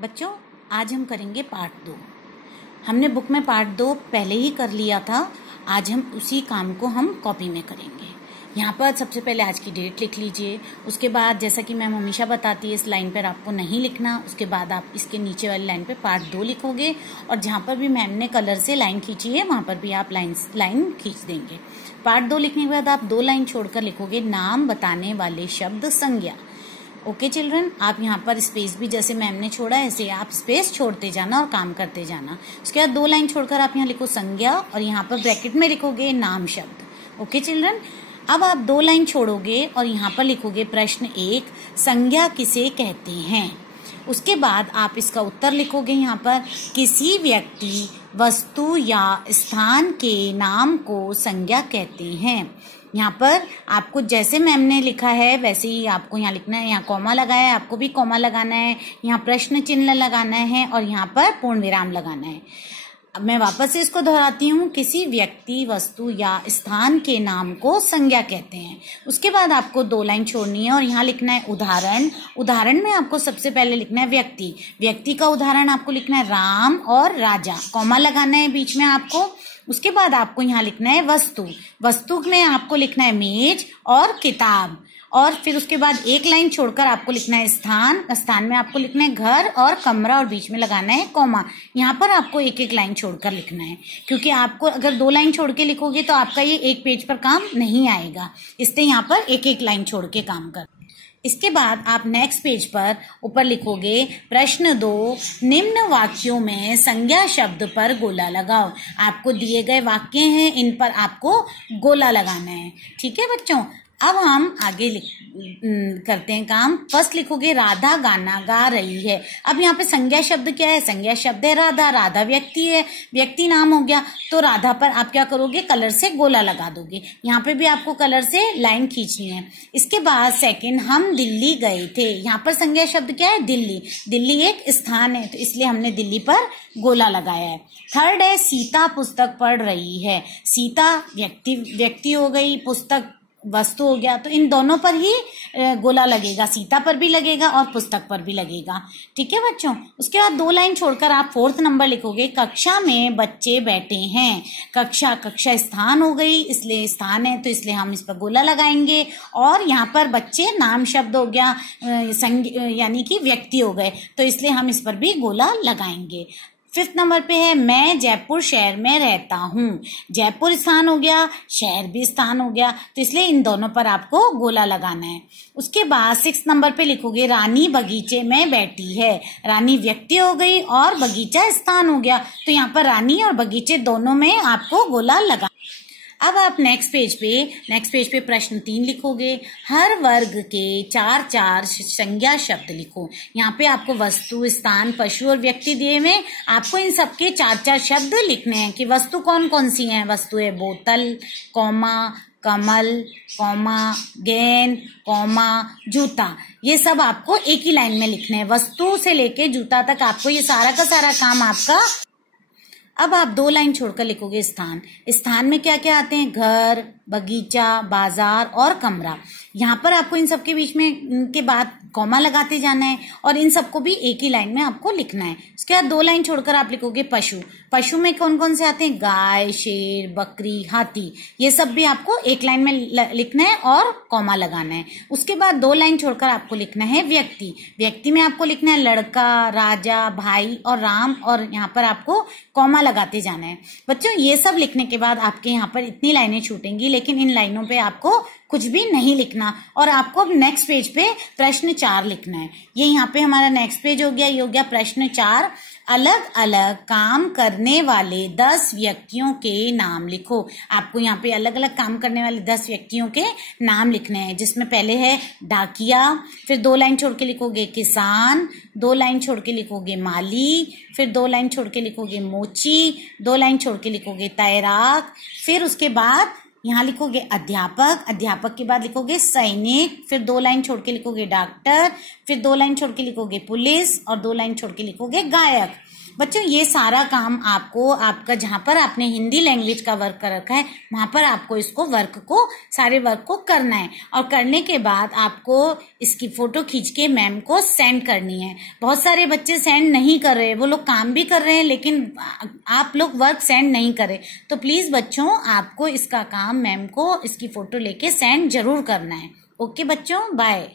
बच्चों, आज हम करेंगे पार्ट 2। हमने बुक में पार्ट 2 पहले ही कर लिया था। आज हम उसी काम को हम कॉपी में करेंगे। यहाँ पर सबसे पहले आज की डेट लिख लीजिए। उसके बाद जैसा कि मैम हमेशा बताती है, इस लाइन पर आपको नहीं लिखना। उसके बाद आप इसके नीचे वाली लाइन पे पार्ट 2 लिखोगे और जहाँ पर भी मैम ने कलर से लाइन खींची है वहां पर भी आप लाइन खींच देंगे। पार्ट 2 लिखने के बाद आप 2 लाइन छोड़कर लिखोगे नाम बताने वाले शब्द संज्ञा। ओके चिल्ड्रन, आप यहाँ पर स्पेस भी जैसे मैम ने छोड़ा है ऐसे आप स्पेस छोड़ते जाना और काम करते जाना। उसके बाद 2 लाइन छोड़कर आप यहाँ लिखो संज्ञा और यहाँ पर ब्रैकेट में लिखोगे नाम शब्द। ओके चिल्ड्रन, अब आप 2 लाइन छोड़ोगे और यहाँ पर लिखोगे प्रश्न 1, संज्ञा किसे कहते हैं। उसके बाद आप इसका उत्तर लिखोगे यहाँ पर किसी व्यक्ति, वस्तु या स्थान के नाम को संज्ञा कहते हैं। यहाँ पर आपको जैसे मैम ने लिखा है वैसे ही आपको यहाँ लिखना है। यहाँ कॉमा लगाया है, आपको भी कॉमा लगाना है। यहाँ प्रश्न चिन्ह लगाना है और यहाँ पर पूर्ण विराम लगाना है। अब मैं वापस से इसको दोहराती हूँ, किसी व्यक्ति, वस्तु या स्थान के नाम को संज्ञा कहते हैं। उसके बाद आपको 2 लाइन छोड़नी है और यहाँ लिखना है उदाहरण। उदाहरण में आपको सबसे पहले लिखना है व्यक्ति। व्यक्ति का उदाहरण आपको लिखना है राम और राजा, कॉमा लगाना है बीच में आपको। उसके बाद आपको यहाँ लिखना है वस्तु। वस्तु में आपको लिखना है मेज और किताब। और फिर उसके बाद 1 लाइन छोड़कर आपको लिखना है स्थान। स्थान में आपको लिखना है घर और कमरा और बीच में लगाना है कॉमा। यहाँ पर आपको 1-1 लाइन छोड़कर लिखना है, क्योंकि आपको अगर 2 लाइन छोड़ के लिखोगे तो आपका ये 1 पेज पर काम नहीं आएगा। इसलिए यहाँ पर 1-1 लाइन छोड़ के काम कर। इसके बाद आप नेक्स्ट पेज पर ऊपर लिखोगे प्रश्न 2, निम्न वाक्यों में संज्ञा शब्द पर गोला लगाओ। आपको दिए गए वाक्य हैं, इन पर आपको गोला लगाना है। ठीक है बच्चों, अब हम आगे करते हैं काम। फर्स्ट लिखोगे राधा गाना गा रही है। अब यहाँ पे संज्ञा शब्द क्या है? संज्ञा शब्द है राधा। राधा व्यक्ति है, व्यक्ति नाम हो गया, तो राधा पर आप क्या करोगे? कलर से गोला लगा दोगे। यहाँ पे भी आपको कलर से लाइन खींचनी है। इसके बाद सेकंड, हम दिल्ली गए थे। यहाँ पर संज्ञा शब्द क्या है? दिल्ली। दिल्ली एक स्थान है तो इसलिए हमने दिल्ली पर गोला लगाया है। थर्ड है सीता पुस्तक पढ़ रही है। सीता व्यक्ति हो गई, पुस्तक वस्तु हो गया, तो इन दोनों पर ही गोला लगेगा। सीता पर भी लगेगा और पुस्तक पर भी लगेगा। ठीक है बच्चों, उसके बाद 2 लाइन छोड़कर आप 4th नंबर लिखोगे कक्षा में बच्चे बैठे हैं। कक्षा स्थान हो गई, इसलिए स्थान है तो इसलिए हम इस पर गोला लगाएंगे। और यहाँ पर बच्चे नाम शब्द हो गया, यानी कि व्यक्ति हो गए, तो इसलिए हम इस पर भी गोला लगाएंगे। 5th नंबर पे है मैं जयपुर शहर में रहता हूँ। जयपुर स्थान हो गया, शहर भी स्थान हो गया, तो इसलिए इन दोनों पर आपको गोला लगाना है। उसके बाद 6th नंबर पे लिखोगे रानी बगीचे में बैठी है। रानी व्यक्ति हो गई और बगीचा स्थान हो गया, तो यहाँ पर रानी और बगीचे दोनों में आपको गोला लगा। अब आप नेक्स्ट पेज पे प्रश्न 3 लिखोगे। हर वर्ग के 4 संज्ञा शब्द लिखो। यहाँ पे आपको वस्तु, स्थान, पशु और व्यक्ति दिए हुए, आपको इन सबके 4 शब्द लिखने हैं कि वस्तु कौन कौन सी हैं। वस्तु है बोतल, कॉमा, कमल, कॉमा, गेंद, कॉमा, जूता। ये सब आपको एक ही लाइन में लिखने हैं। वस्तु से लेके जूता तक आपको ये सारा का सारा काम आपका। अब आप 2 लाइन छोड़कर लिखोगे स्थान। स्थान में क्या क्या आते हैं? घर, बगीचा, बाजार और कमरा। यहाँ पर आपको इन सबके बीच में के बाद कॉमा लगाते जाना है और इन सबको भी एक ही लाइन में आपको लिखना है। उसके बाद 2 लाइन छोड़कर आप लिखोगे पशु। पशु में कौन कौन से आते हैं? गाय, शेर, बकरी, हाथी। ये सब भी आपको एक लाइन में लिखना है और कॉमा लगाना है। उसके बाद 2 लाइन छोड़कर आपको लिखना है व्यक्ति। व्यक्ति में आपको लिखना है लड़का, राजा, भाई और राम, और यहाँ पर आपको कॉमा लगाते जाना है। बच्चों, ये सब लिखने के बाद आपके यहाँ पर इतनी लाइनें छूटेंगी, लेकिन इन लाइनों पे आपको कुछ भी नहीं लिखना और आपको नेक्स्ट पेज पे प्रश्न 4 लिखना है। ये यहाँ पे हमारा नेक्स्ट पेज हो गया। ये हो गया प्रश्न 4। अलग अलग काम करने वाले 10 व्यक्तियों के नाम लिखो। आपको यहाँ पे अलग अलग काम करने वाले 10 व्यक्तियों के नाम लिखने हैं, जिसमें पहले है डाकिया, फिर 2 लाइन छोड़ के लिखोगे किसान, 2 लाइन छोड़ के लिखोगे माली, फिर 2 लाइन छोड़ के लिखोगे मोची, 2 लाइन छोड़ के लिखोगे तैराक, फिर उसके बाद यहाँ लिखोगे अध्यापक, अध्यापक के बाद लिखोगे सैनिक, फिर 2 लाइन छोड़ के लिखोगे डॉक्टर, फिर 2 लाइन छोड़ के लिखोगे पुलिस और 2 लाइन छोड़ के लिखोगे गायक। बच्चों ये सारा काम आपको आपका जहां पर आपने हिंदी लैंग्वेज का वर्क कर रखा है वहां पर आपको इसको सारे वर्क को करना है और करने के बाद आपको इसकी फोटो खींच के मैम को सेंड करनी है। बहुत सारे बच्चे सेंड नहीं कर रहे, वो लोग काम भी कर रहे हैं लेकिन आप लोग वर्क सेंड नहीं कर रहे। तो प्लीज बच्चों आपको इसका काम मैम को इसकी फोटो लेके सेंड जरूर करना है। ओके बच्चों, बाय।